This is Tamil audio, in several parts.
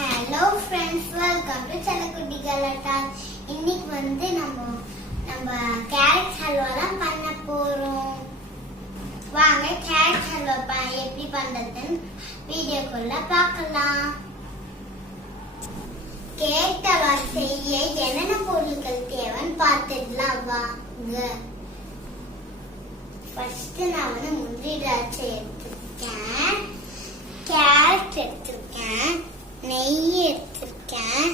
Hello friends, welcome to Chalakutti Galata. இன்னைக்கு வந்து நம்ம கேரட் ஹல்வா தான் பண்ண போறோம். வாங்க கேரட் ஹல்வா எப்படி பண்றதுன்னு வீடியோக்குள்ள பார்க்கலாம். கேரட் ஹல்வா செய்ய என்னென்ன பொருட்கள் தேவைன்னு பார்த்துடலாம் வாங்க. ஃபர்ஸ்ட் நான் வந்து முந்திரி திராட்சை எடுத்துருக்கேன், கேரட் எடுத்திருக்கேன், நெய் எடுத்திருக்கேன்,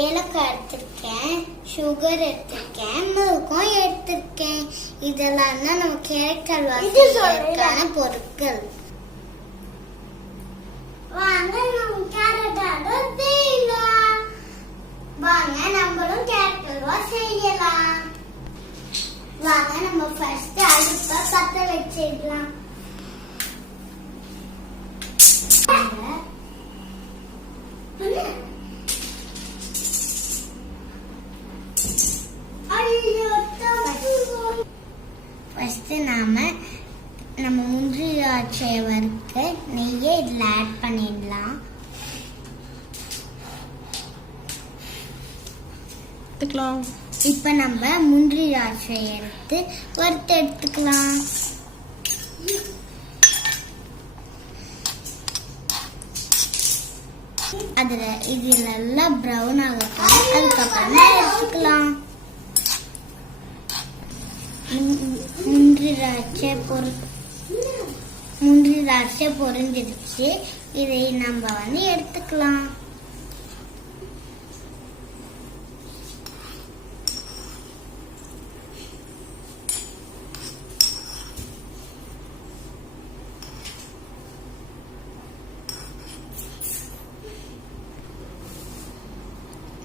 ஏலக்காய் எடுத்திருக்கேன், சுகர் எடுத்திருக்கேன், மில்க்கும் எடுத்திருக்கேன். இதெல்லாம் தான் நம்ம கேரட் ஹல்வா செய்யறதுக்கான பொருட்கள். வாங்க நம்ம கேரட் ஹல்வா செய்யலாம். வாங்க நம்மளும் கேரட் ஹல்வா செய்யலாம். வாங்க நம்ம ஃபர்ஸ்ட் அடுப்பை பத்த வச்சிடலாம். ஃபர்ஸ்ட் நம்ம முந்திரி திராட்சையை வறுத்து நெய்யை இதில் ஆட் பண்ணிடலாம். இப்போ நம்ம முந்திரி திராட்சையை எடுத்து வறுத்து எடுத்துக்கலாம். இது நல்லா ப்ரௌன் ஆகட்டும், அதுக்கப்புறமா எடுத்துக்கலாம். முந்திரி திராட்சை பொரிஞ்சிடுச்சு. இதை நம்ம வந்து எடுத்துக்கலாம்.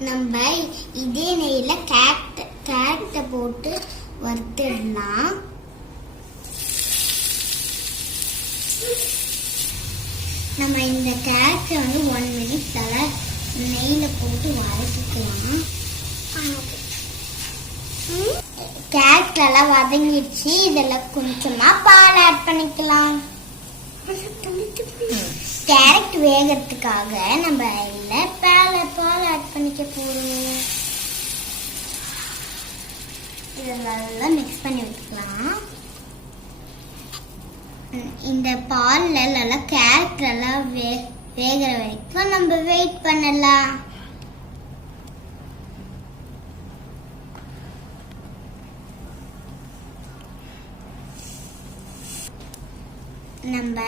நம்ம இதே நெய்ல கேரட்டை போட்டு வறுத்துடலாம். நம்ம இந்த கேரட்டை வந்து 1 minute நெய்ல போட்டு வதக்கிக்கலாம். கேரட் எல்லாம் வதங்கிடுச்சு. இதெல்லாம் கொஞ்சமா பால் ஆட் பண்ணிக்கலாம். கேரட் வேகிறதுக்காக நம்ம பால் ஆட் பண்ணிக்க போறோம். இதை நல்லா மிக்ஸ் பண்ணி விட்டுக்கலாம். இந்த பால்ல நல்லா கேரட் எல்லாம் வேகிற வரைக்கும் நம்ம வெயிட் பண்ணலாம். நம்ம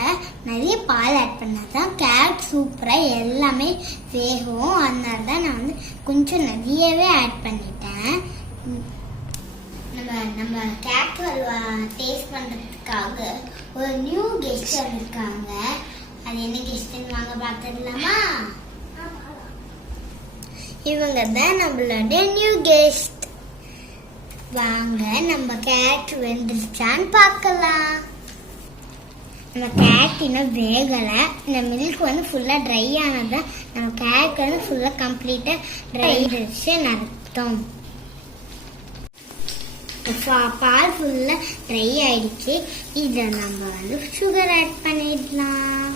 நிறைய பால் ஆட் பண்ணாதான் கேரட் சூப்பரா எல்லாமே வேகும். அதனால தான் நான் வந்து கொஞ்சம் நிறையவே ஆட் பண்ணிட்டேன். நம்ம கேரட் ஹல்வா டேஸ்ட் பண்றதுக்காக ஒரு நியூ கெஸ்ட் வந்திருக்காங்க. அது என்ன கெஸ்ட்னு வாங்க பார்த்துடலாமா? இவங்க தான் நம்மளோட நியூ கெஸ்ட். வாங்க நம்ம கேரட் வெந்துருச்சான்னு பார்க்கலாம். நம்ம கேரட் இன்னும் வேகலை. இந்த மில்க் வந்து ஃபுல்லாக ட்ரை ஆனதான் நம்ம கேரட் வந்து ஃபுல்லாக கம்ப்ளீட்டாக ட்ரை ஆயிடுச்சுன்னு அர்த்தம். பால் ஃபுல்லாக ட்ரை ஆயிடுச்சு. இதை நம்ம வந்து சுகர் ஆட் பண்ணிடலாம்.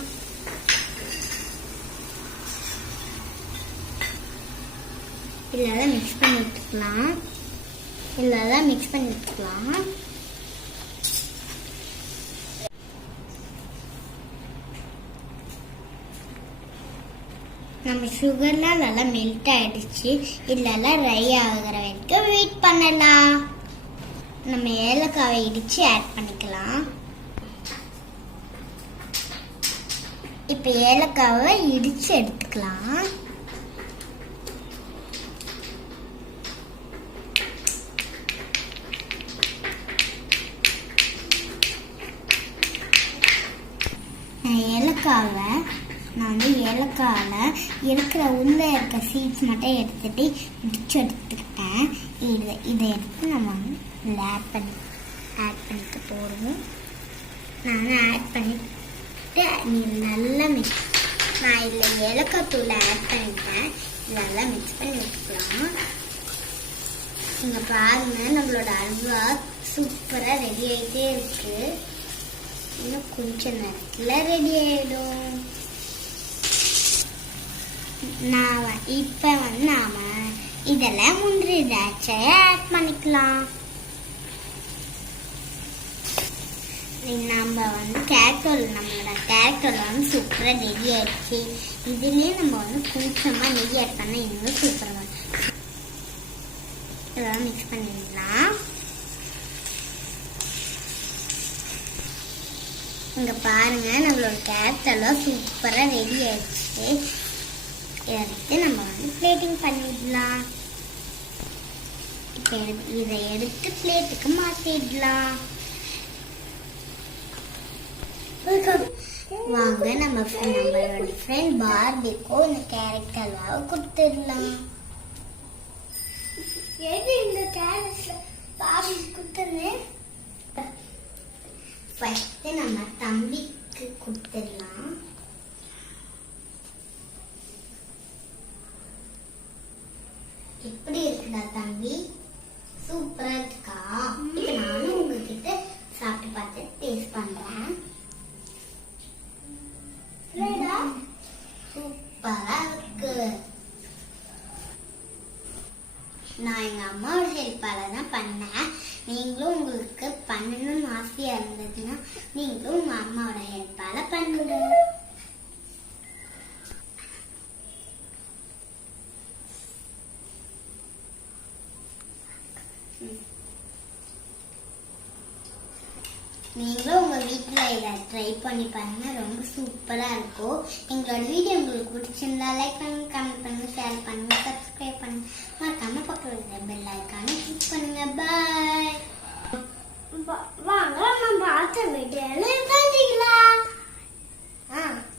இதில் மிக்ஸ் பண்ணி விட்டுக்கலாம். நம்ம சுகர்லாம் நல்லா மெல்ட் ஆயிடுச்சு. இதெல்லாம் ட்ரை ஆகுற வரைக்கும் வெயிட் பண்ணலாம். நம்ம ஏலக்காவை இடிச்சு ஆட் பண்ணிக்கலாம். இப்போ ஏலக்காவை இடிச்சு எடுத்துக்கலாம். நான் வந்து ஏலக்காவில் இருக்கிற உள்ள இருக்க சீட்ஸ் மட்டும் எடுத்துட்டு இடிச்சு எடுத்துக்கிட்டேன். இதை எடுத்து நம்ம வந்து ஆட் பண்ணிக்க போகிறோம். நான் ஆட் பண்ணிட்டு நல்லா நான் இதில் ஏலக்காய் தூள் ஆட் பண்ணிட்டேன். நல்லா மிக்ஸ் பண்ணி விட்டுக்கலாம். இங்கே பாருங்க, நம்மளோட அல்வா சூப்பராக ரெடி ஆகிட்டே இருக்கு. இன்னும் கொஞ்சம் நேரத்தில் ரெடி ஆகிடும். இப்போ நாம இதெல்லாம் முந்திரி திராட்சையை ஆட் பண்ணிக்கலாம். நம்ம நம்மளோட கேரட் ஹல்வா சூப்பராக ரெடி ஆயிடுச்சு. இதுலேயே நம்ம கொஞ்சமாக நெய் ஆட் பண்ணால் இன்னும் சூப்பராக இதெல்லாம் மிக்ஸ் பண்ணிடலாம். இங்கே பாருங்க, நம்மளோட கேரட் ஹல்வா சூப்பராக ரெடி ஆயிடுச்சு. எடுத்து நம்ம பிளேட்டிங் பண்ணிடலாம். இப்போ இதை எடுத்து பிளேட்டுக்கு மாற்றிடலாம். வாங்க நம்மளோட ஃப்ரெண்ட் பார்பிக்கு இந்த கேரட் ஹல்வாவை கொடுத்துடலாம். இந்த கேரட் பார்பி கொடுத்தது ஃபர்ஸ்ட் நம்ம தம்பிக்கு கொடுத்துடலாம். எப்படி இருக்குடா தம்பி? சூப்பரா இருக்கா? இப்ப நானும் உங்ககிட்ட சாப்பிட்டு பார்த்து டேஸ்ட் பண்றேன். சூப்பரா இருக்கு. நான் எங்க அம்மாவோட ஹெல்ப்பால தான் பண்ணேன். நீங்களும் உங்களுக்கு பண்ணணும்னு ஆசையா இருந்ததுன்னா நீங்களும் உங்க அம்மாவோட ஹெல்ப்பால பண்ணுங்க. நீங்களும் உங்க வீட்டுல இதை ட்ரை பண்ணி பாருங்க, ரொம்ப சூப்பரா இருக்கும். எங்களோட வீடியோ உங்களுக்கு பிடிச்சிருந்தா லைக் பண்ணுங்க, கமெண்ட் பண்ணுங்க, ஷேர் பண்ணுங்க, சப்ஸ்கிரைப் பண்ணுங்க, மறக்காம பக்கத்துல பெல் ஐகானை கிளிக் பண்ணுங்க. பாய். வாங்க நம்ம அடுத்த வீடியோல சந்திக்கலாம்.